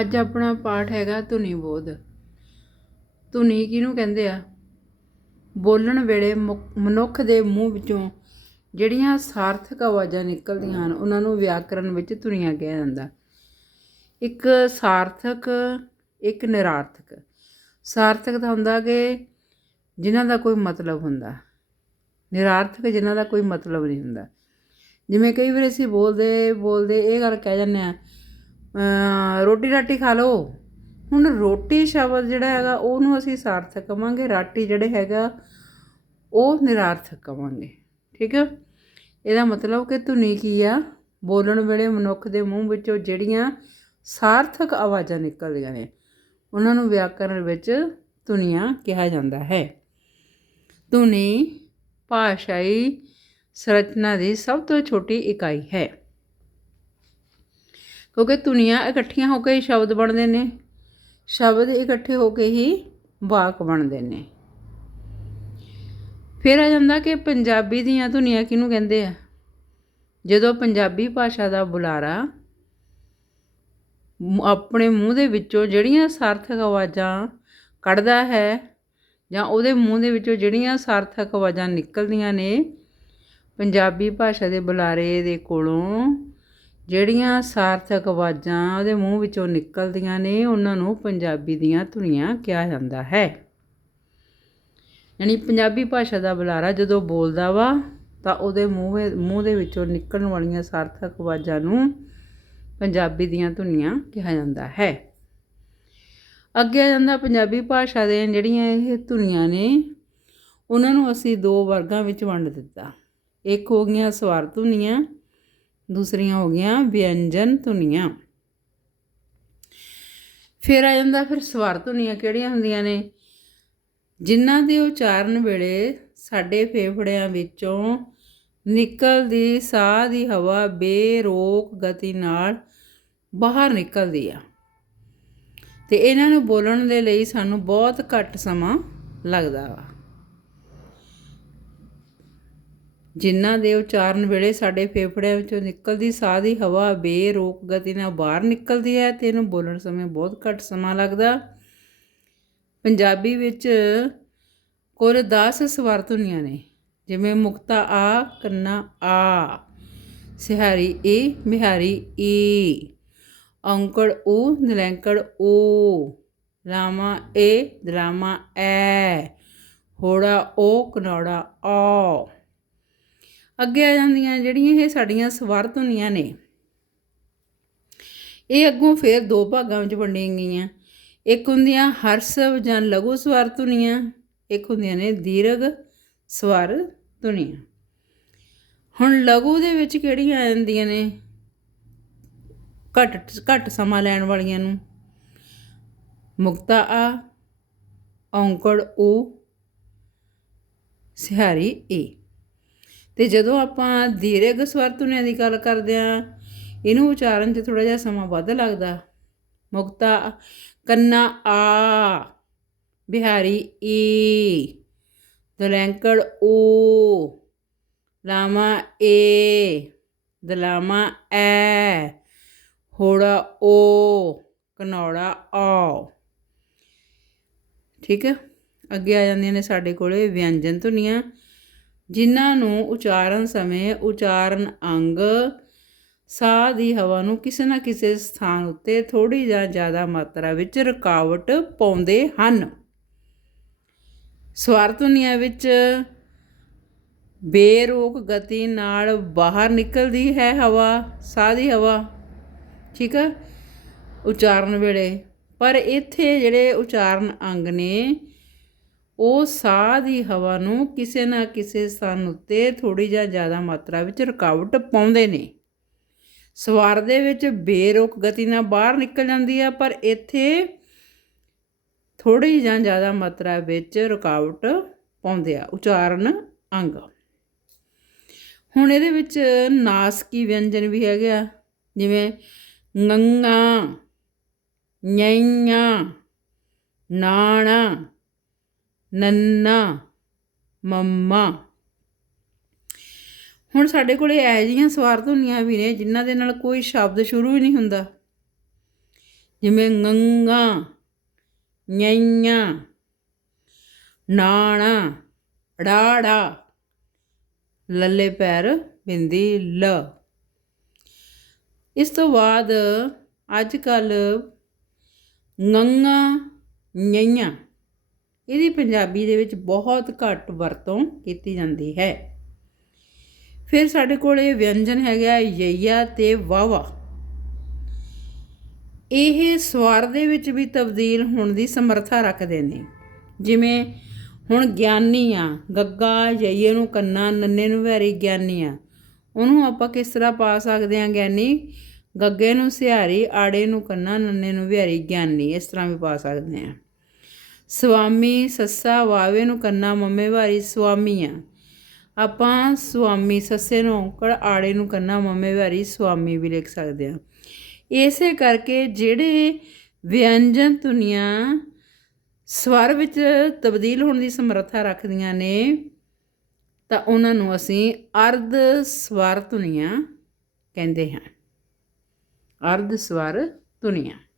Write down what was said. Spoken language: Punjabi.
ਅੱਜ ਆਪਣਾ ਪਾਠ ਹੈਗਾ ਧੁਨੀ ਬੋਧ। ਧੁਨੀ ਕਿਹਨੂੰ ਕਹਿੰਦੇ ਆ? ਬੋਲਣ ਵੇਲੇ ਮੁ- ਮਨੁੱਖ ਦੇ ਮੂੰਹ ਵਿੱਚੋਂ ਜਿਹੜੀਆਂ ਸਾਰਥਕ ਆਵਾਜ਼ਾਂ ਨਿਕਲਦੀਆਂ ਹਨ, ਉਹਨਾਂ ਨੂੰ ਵਿਆਕਰਣ ਵਿੱਚ ਧੁਨੀਆਂ ਕਿਹਾ ਜਾਂਦਾ। ਇੱਕ ਸਾਰਥਕ, ਇੱਕ ਨਿਰਾਰਥਕ। ਸਾਰਥਕ ਤਾਂ ਹੁੰਦਾ ਕਿ ਜਿਨ੍ਹਾਂ ਦਾ ਕੋਈ ਮਤਲਬ ਹੁੰਦਾ। ਨਿਰਾਰਥਕ ਜਿਨ੍ਹਾਂ ਦਾ ਕੋਈ ਮਤਲਬ ਨਹੀਂ ਹੁੰਦਾ। ਜਿਵੇਂ ਕਈ ਵਾਰ ਅਸੀਂ ਬੋਲਦੇ ਬੋਲਦੇ ਇਹ ਗੱਲ ਕਹਿ ਜਾਂਦੇ ਆ ਰੋਟੀ ਰਾਟੀ ਖਾ ਲਓ। ਹੁਣ ਰੋਟੀ ਸ਼ਬਦ ਜਿਹੜਾ ਹੈਗਾ, ਉਹਨੂੰ ਅਸੀਂ ਸਾਰਥਕ ਕਵਾਂਗੇ। ਰਾਟੀ ਜਿਹੜੇ ਹੈਗਾ, ਉਹ ਨਿਰਾਰਥਕ ਕਵਾਂਗੇ। ਠੀਕ ਹੈ ਇਹਦਾ ਮਤਲਬ ਕਿ ਧੁਨੀ ਕੀ ਆ? ਬੋਲਣ ਵੇਲੇ ਮਨੁੱਖ ਦੇ ਮੂੰਹ ਵਿੱਚੋਂ ਜਿਹੜੀਆਂ ਸਾਰਥਕ ਆਵਾਜ਼ਾਂ ਨਿਕਲਦੀਆਂ ਨੇ, ਉਹਨਾਂ ਨੂੰ ਵਿਆਕਰਣ ਵਿੱਚ ਧੁਨੀਆਂ ਕਿਹਾ ਜਾਂਦਾ ਹੈ। ਧੁਨੀ ਭਾਸ਼ਾਈ ਸੰਰਚਨਾ ਦੀ ਸਭ ਤੋਂ ਛੋਟੀ ਇਕਾਈ ਹੈ। ਕਿਉਂਕਿ ਧੁਨੀਆਂ ਇਕੱਠੀਆਂ ਹੋ ਕੇ ਹੀ ਸ਼ਬਦ ਬਣਦੇ ਨੇ। ਸ਼ਬਦ ਇਕੱਠੇ ਹੋ ਕੇ ਹੀ ਵਾਕ ਬਣਦੇ ਨੇ। ਫਿਰ ਆ ਜਾਂਦਾ ਕਿ ਪੰਜਾਬੀ ਦੀਆਂ ਧੁਨੀਆਂ ਕਿਹਨੂੰ ਕਹਿੰਦੇ ਆ? ਜਦੋਂ ਪੰਜਾਬੀ ਭਾਸ਼ਾ ਦਾ ਬੁਲਾਰਾ ਆਪਣੇ ਮੂੰਹ ਦੇ ਵਿੱਚੋਂ ਜਿਹੜੀਆਂ ਸਾਰਥਕ ਆਵਾਜ਼ਾਂ ਕੱਢਦਾ ਹੈ ਜਾਂ ਉਹਦੇ ਮੂੰਹ ਦੇ ਵਿੱਚੋਂ ਜਿਹੜੀਆਂ ਸਾਰਥਕ ਆਵਾਜ਼ਾਂ ਨਿਕਲਦੀਆਂ ਨੇ, ਪੰਜਾਬੀ ਭਾਸ਼ਾ ਦੇ ਬੁਲਾਰੇ ਦੇ ਕੋਲੋਂ ਜਿਹੜੀਆਂ ਸਾਰਥਕ ਆਵਾਜ਼ਾਂ ਉਹਦੇ ਮੂੰਹ ਵਿੱਚੋਂ ਨਿਕਲਦੀਆਂ ਨੇ, ਉਹਨਾਂ ਨੂੰ ਪੰਜਾਬੀ ਦੀਆਂ ਧੁਨੀਆਂ ਕਿਹਾ ਜਾਂਦਾ ਹੈ। ਯਾਨੀ ਪੰਜਾਬੀ ਭਾਸ਼ਾ ਦਾ ਬੁਲਾਰਾ ਜਦੋਂ ਬੋਲਦਾ ਵਾ, ਤਾਂ ਉਹਦੇ ਮੂੰਹ ਮੂੰਹ ਦੇ ਵਿੱਚੋਂ ਨਿਕਲਣ ਵਾਲੀਆਂ ਸਾਰਥਕ ਆਵਾਜ਼ਾਂ ਨੂੰ ਪੰਜਾਬੀ ਦੀਆਂ ਧੁਨੀਆਂ ਕਿਹਾ ਜਾਂਦਾ ਹੈ। ਅੱਗੇ ਜਾਂਦਾ ਪੰਜਾਬੀ ਭਾਸ਼ਾ ਦੇ ਜਿਹੜੀਆਂ ਇਹ ਧੁਨੀਆਂ ਨੇ, ਉਹਨਾਂ ਨੂੰ ਅਸੀਂ ਦੋ ਵਰਗਾਂ ਵਿੱਚ ਵੰਡ ਦਿੱਤਾ। ਇੱਕ ਹੋ ਗਈਆਂ ਸਵਰ ਧੁਨੀਆਂ ਦੂਸਰੀਆਂ ਹੋ ਗਈਆਂ, ਵਿਅੰਜਨ ਧੁਨੀਆਂ। ਫਿਰ ਆ ਜਾਂਦਾ ਫਿਰ ਸਵਰ ਧੁਨੀਆਂ ਕਿਹੜੀਆਂ ਹੁੰਦੀਆਂ ਨੇ? ਜਿਨ੍ਹਾਂ ਦੇ ਉਚਾਰਨ ਵੇਲੇ ਸਾਡੇ ਫੇਫੜਿਆਂ ਵਿੱਚੋਂ ਨਿਕਲਦੀ ਸਾਹ ਦੀ ਹਵਾ ਬੇਰੋਕ ਗਤੀ ਨਾਲ ਬਾਹਰ ਨਿਕਲਦੀ ਆ। ਤੇ ਇਹਨਾਂ ਨੂੰ ਬੋਲਣ ਦੇ ਲਈ ਸਾਨੂੰ ਬਹੁਤ ਘੱਟ ਸਮਾਂ ਲੱਗਦਾ ਵਾ। ਜਿਨ੍ਹਾਂ ਦੇ ਉਚਾਰਨ ਵੇਲੇ ਸਾਡੇ ਫੇਫੜਿਆਂ ਵਿੱਚੋਂ ਨਿਕਲਦੀ ਸਾਹ ਦੀ ਹਵਾ ਬੇਰੋਕ ਗਤੀ ਨਾਲ ਬਾਹਰ ਨਿਕਲਦੀ ਹੈ ਤੇ ਇਹਨੂੰ ਬੋਲਣ ਸਮੇਂ ਬਹੁਤ ਘੱਟ ਸਮਾਂ ਲੱਗਦਾ। ਪੰਜਾਬੀ ਵਿੱਚ ਕੁੱਲ 10 ਸਵਰ ਧੁਨੀਆਂ ਨੇ, ਜਿਵੇਂ ਮੁਕਤਾ ਆ, ਕੰਨਾ ਆ, ਸਿਹਾਰੀ ਏ, ਮਿਹਾਰੀ ਈ ਔਂਕੜ ਊ, ਨਿਲੰਕੜ ਓ ਲਾਮਾ ਏ, ਦਰਾਮਾ ਐ, ਹੋੜਾ ਓ, ਕਨੌੜਾ ਆ ਅੱਗੇ ਆ ਜਾਂਦੀਆਂ ਜਿਹੜੀਆਂ ਇਹ ਸਾਡੀਆਂ ਸਵਰ ਧੁਨੀਆਂ ਨੇ। ਇਹ ਅੱਗੋਂ ਫੇਰ ਦੋ ਭਾਗਾਂ ਵਿੱਚ ਵੰਡੀਆਂ ਗਈਆਂ। ਇੱਕ ਹੁੰਦੀਆਂ ਹਰਸਵ ਜਾਂ ਲਘੂ ਸਵਰ ਧੁਨੀਆਂ, ਇੱਕ ਹੁੰਦੀਆਂ ਨੇ ਦੀਰਘ ਸਵਰ ਧੁਨੀਆਂ। ਹੁਣ ਲਘੂ ਦੇ ਵਿੱਚ ਕਿਹੜੀਆਂ ਆ ਜਾਂਦੀਆਂ ਨੇ? ਘੱਟ ਘੱਟ ਸਮਾਂ ਲੈਣ ਵਾਲੀਆਂ ਨੂੰ। ਮੁਕਤਾ ਆ, ਔਂਕੜ ਓ ਸਿਹਾਰੀ ਏ ਤੇ ਜਦੋਂ ਆਪਾਂ ਦੀਰਘ ਸਵਰ ਧੁਨੀਆਂ ਦੀ ਗੱਲ ਕਰਦੇ ਆ ਇਹਨੂੰ ਉਚਾਰਨ 'ਚ ਥੋੜਾ ਜਿਹਾ ਸਮਾਂ ਵੱਧ ਲੱਗਦਾ। ਮੁਕਤਾ ਕੰਨਾ ਆ, ਬਿਹਾਰੀ ਈ, ਦਲੈਂਕੜ ਓ, ਲਾਮਾ ਏ, ਦਲਾਮਾ ਐ, ਹੋੜਾ ਓ ਕਨੌੜਾ ਆ ਠੀਕ ਹੈ? ਅੱਗੇ ਆ ਜਾਂਦੀਆਂ ਨੇ ਸਾਡੇ ਕੋਲੇ ਵਿਅੰਜਨ ਧੁਨੀਆਂ। ਜਿਨ੍ਹਾਂ ਨੂੰ ਉਚਾਰਨ ਸਮੇਂ ਉਚਾਰਨ ਅੰਗ ਸਾਹ ਦੀ ਹਵਾ ਨੂੰ ਕਿਸੇ ਨਾ ਕਿਸੇ ਸਥਾਨ ਉੱਤੇ ਥੋੜੀ ਜਾਂ ਜ਼ਿਆਦਾ ਮਾਤਰਾ ਵਿੱਚ ਰੁਕਾਵਟ ਪਾਉਂਦੇ ਹਨ। ਸਵਰ ਧੁਨੀਆਂ ਵਿੱਚ ਬੇਰੋਕ ਗਤੀ ਨਾਲ ਬਾਹਰ ਨਿਕਲਦੀ ਹੈ ਹਵਾ, ਸਾਹ ਦੀ ਹਵਾ, ਠੀਕ ਹੈ ਉਚਾਰਨ ਵੇਲੇ। ਪਰ ਇੱਥੇ ਜਿਹੜੇ ਉਚਾਰਨ ਅੰਗ ਨੇ ਉਹ ਸਾਹ ਦੀ ਹਵਾ ਨੂੰ ਕਿਸੇ ਨਾ ਕਿਸੇ ਸਥਾਨ ਉੱਤੇ ਥੋੜੀ ਜਾਂ ਜ਼ਿਆਦਾ ਮਾਤਰਾ ਵਿੱਚ ਰੁਕਾਵਟ ਪਾਉਂਦੇ ਨੇ। ਸਵਾਰ ਦੇ ਵਿੱਚ ਬੇਰੋਕ ਗਤੀ ਨਾਲ ਬਾਹਰ ਨਿਕਲ ਜਾਂਦੀ ਆ, ਪਰ ਇੱਥੇ ਥੋੜੀ ਜਾਂ ਜ਼ਿਆਦਾ ਮਾਤਰਾ ਵਿੱਚ ਰੁਕਾਵਟ ਪਾਉਂਦੇ ਆ, ਉਚਾਰਨ ਅੰਗ। ਹੁਣ ਇਹਦੇ ਵਿੱਚ ਨਾਸਕੀ ਵਿਅੰਜਨ ਵੀ ਹੈਗੇ ਆ, ਜਿਵੇਂ ਗੰਗਾ nyanya ਨਾਣਾ ਨੰਨਾ, ਮੰਮਾ। ਹੁਣ ਸਾਡੇ ਕੋਲੇ ਇਹੋ ਜਿਹੀਆਂ ਸਵਾਰ ਧੁਨੀਆਂ ਵੀ ਨੇ, ਜਿਨ੍ਹਾਂ ਦੇ ਨਾਲ ਕੋਈ ਸ਼ਬਦ ਸ਼ੁਰੂ ਹੀ ਨਹੀਂ ਹੁੰਦਾ। ਜਿਵੇਂ ਗੰਗਾ nyanya ਨਾਣਾ ੜਾੜਾ ਲੱਲੇ ਪੈਰ ਬਿੰਦੀ ਲ। ਇਸ ਤੋਂ ਬਾਅਦ ਅੱਜ ਕੱਲ ਗੰਗਾ nyanya ਇਹਦੀ ਪੰਜਾਬੀ ਦੇ ਵਿੱਚ ਬਹੁਤ ਘੱਟ ਵਰਤੋਂ ਕੀਤੀ ਜਾਂਦੀ ਹੈ। ਫਿਰ ਸਾਡੇ ਕੋਲ ਇਹ ਵਿਅੰਜਨ ਹੈਗਾ ਯਈਆ ਤੇ ਵਾਵਾ ਇਹ ਸਵਰ ਦੇ ਵਿੱਚ ਵੀ ਤਬਦੀਲ ਹੋਣ ਦੀ ਸਮਰੱਥਾ ਰੱਖਦੇ ਨੇ। ਜਿਵੇਂ ਹੁਣ ਗਿਆਨੀ ਆ, ਗੱਗਾ ਜਈਏ ਨੂੰ ਕੰਨਾ, ਨੰਨੇ ਨੂੰ ਵੈਰੀ ਗਿਆਨੀ ਆ। ਉਹਨੂੰ ਆਪਾਂ ਕਿਸ ਤਰ੍ਹਾਂ ਪਾ ਸਕਦੇ ਆ ਗਿਆਨੀ? ਗੱਗੇ ਨੂੰ ਸਿਹਾਰੀ, ਆੜੇ ਨੂੰ ਕੰਨਾ, ਨੰਨੇ ਨੂੰ ਵਿਹਾਰੀ ਗਿਆਨੀ, ਇਸ ਤਰ੍ਹਾਂ ਵੀ ਪਾ ਸਕਦੇ ਆ ਸਵਾਮੀ ਸੱਸਾ ਵਾਵੇ ਨੂੰ ਕੰਨਾ ਮੰਮੇਵਾਰੀ ਵਾਰੀ ਆ। ਆਪਾਂ ਸਵਾਮੀ ਸੱਸੇ ਨੂੰ ਕੜ ਆੜੇ ਨੂੰ ਕੰਨਾ ਮੰਮੇਵਾਰੀ ਸਵਾਮੀ ਵੀ ਲਿਖ ਸਕਦੇ ਆ। ਇਸੇ ਕਰਕੇ ਜਿਹੜੇ ਵਿਅੰਜਨ ਧੁਨੀਆਂ ਸਵਰ ਵਿੱਚ ਤਬਦੀਲ ਹੋਣ ਦੀ ਸਮਰੱਥਾ ਰੱਖਦੀਆਂ ਨੇ, ਤਾਂ ਉਹਨਾਂ ਨੂੰ ਅਸੀਂ ਅਰਧ ਸਵਰ ਧੁਨੀਆਂ ਕਹਿੰਦੇ ਹਾਂ। ਅਰਧ ਸਵਰ ਧੁਨੀਆਂ।